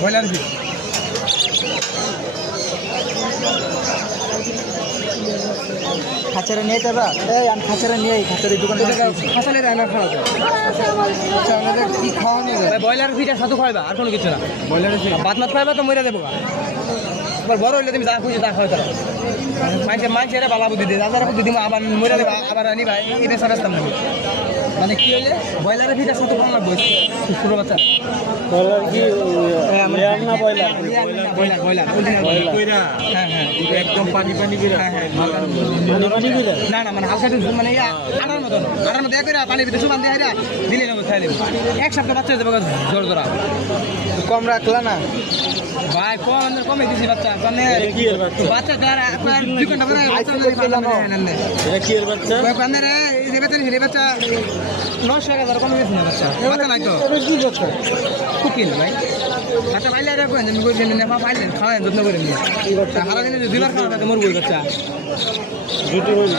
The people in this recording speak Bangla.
ব্রয়লার ফিট খাঁচারে নিয়ে যাবা এই আমি খাঁচারে নিয়ে খাঁচারে দোকানে খাঁচালে রান্না খাওয়া যায় আচ্ছা আমাদের কি খাওয়া নিয়ে যায় ব্রয়লার ফিট আর সাথে খাওয়াইবা আর কোনো কিছু না ব্রয়লারের ফিট ভাত মাত খাওয়াইবা তো মরে দেবো এবার বড় হইলে তুমি যা খুঁজে তা খাওয়াই তারা মাইসের বালা বুদ্ধি দিয়ে দাদারা বুদ্ধি দিব আবার মরে দেবা আবার আনি ভাই এই বেসা রাস্তাম না মানে কি হইলে ব্রয়লারের ফিট আর সাথে কম লাগবে ছোটো বাচ্চা ব্রয়লার কি না ব্রয়লার ব্রয়লার ব্রয়লার হ্যাঁ হ্যাঁ একদম পানি পানি করে হ্যাঁ হ্যাঁ না না মানে হালকা একটু মানে আটার মতন পানির ভিতরে সুমান দিয়ে দিলে নেবো খাই নেবো এক সপ্তাহ বাচ্চা হয়ে যাবে জোর জোড়া কম রাখলা না ভাই কমে দিয়েছি বাচ্চা মানে বাচ্চা আপনার 2 ঘন্টা পরে এটা কি এর বাচ্চা বাচ্চা 9,000 কমে গেছে না বাচ্চা নাই তো খুব কিন ভাই বাচ্চা পাইলে রাখবেন আমি কই দিন না পাইলেন খাওয়ান যত্ন করে নিয়ে হারা দিনে 2 বার খাওয়াতে মরবো বাচ্চা দুটো হইল